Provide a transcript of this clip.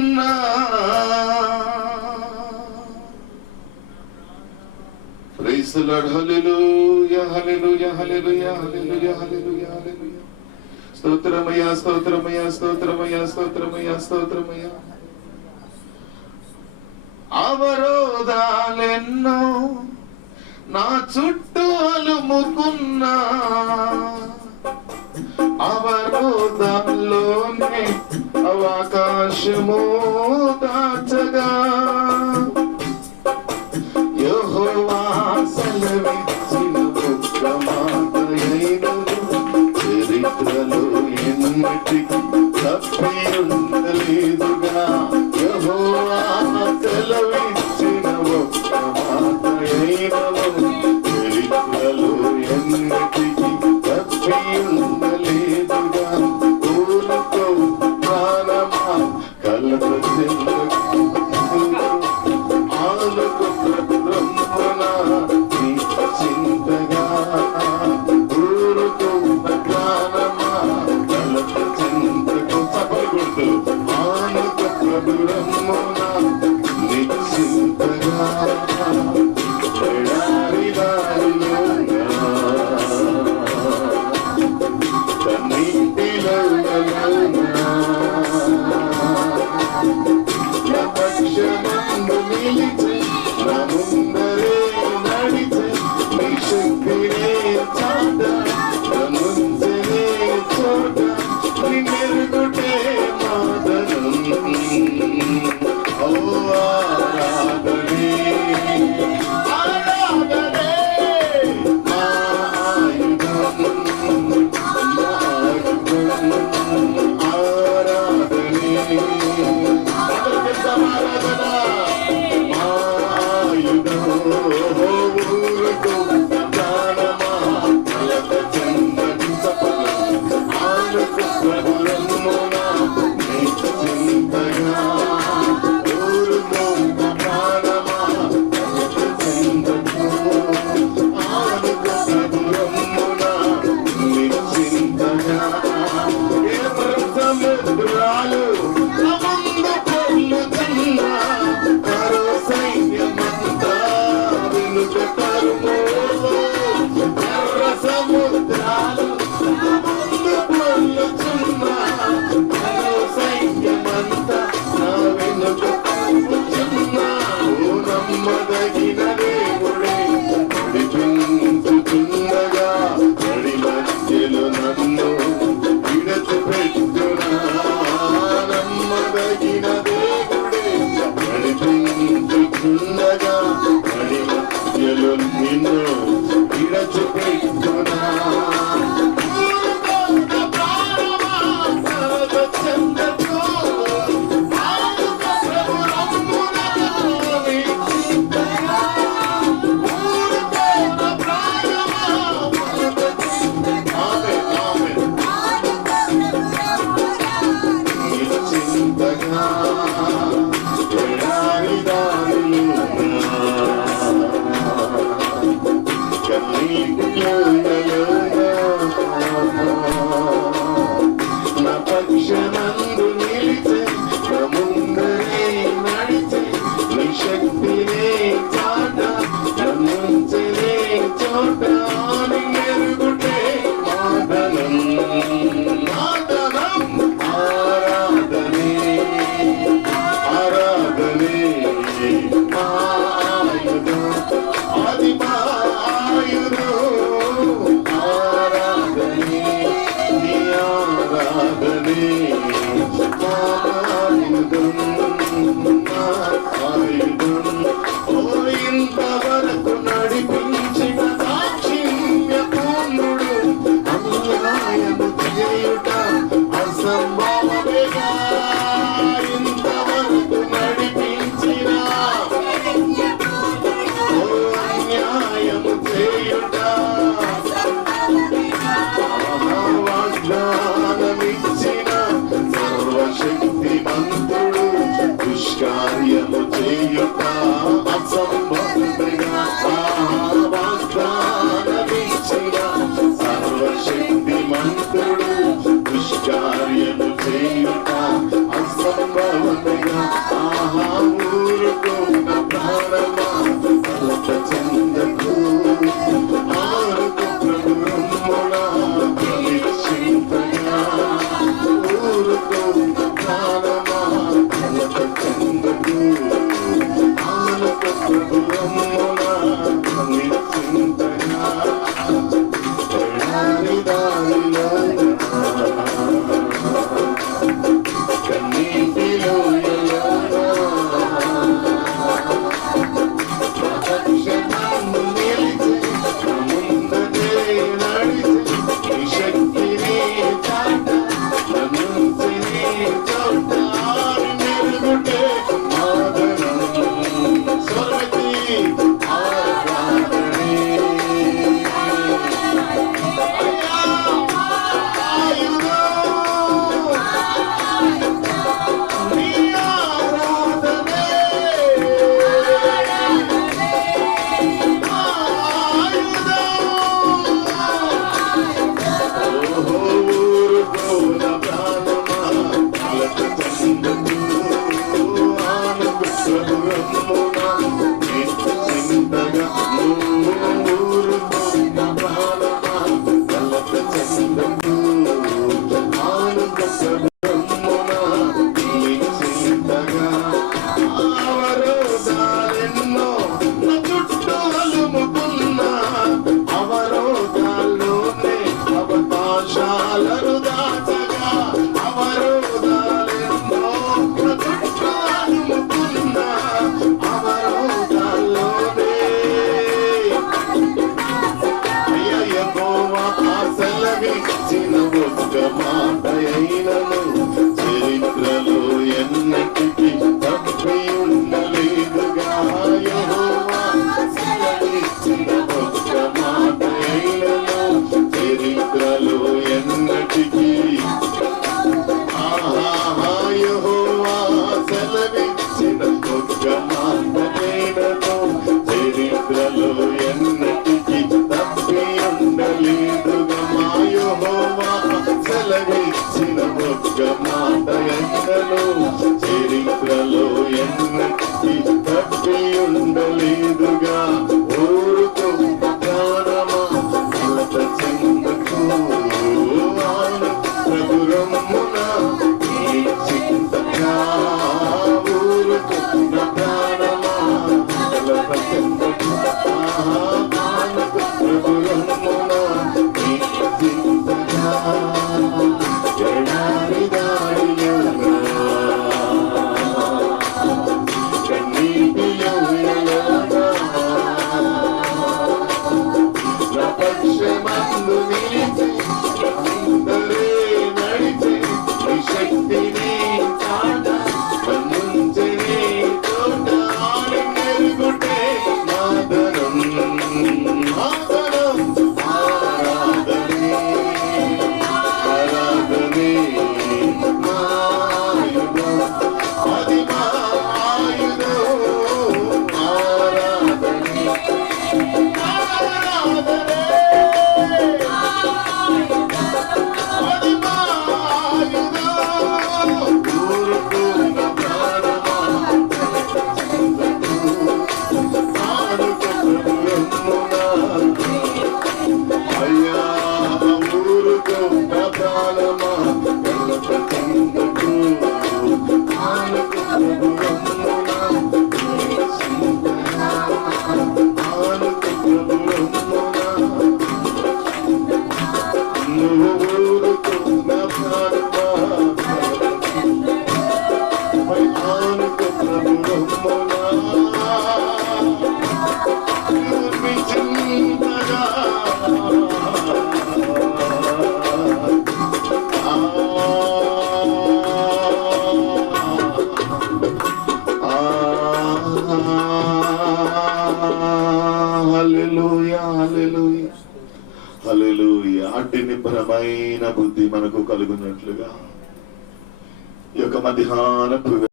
కన్నా స్తోత్రమయ స్తోత్రమయ స్తోత్రమయ స్తోత్రమయ అవరోధాలెన్నో నా చుట్టూ ముకున్నా అవరోధాల్లోనే అవకాశము దాచగా. Thank you. ఉండగా నిన్ను విడచిపెట్టుకున్నా అట్టి బుద్ధి మనకు కలుగునట్లుగా. ఈ యొక్క మధ్యాహ్నపు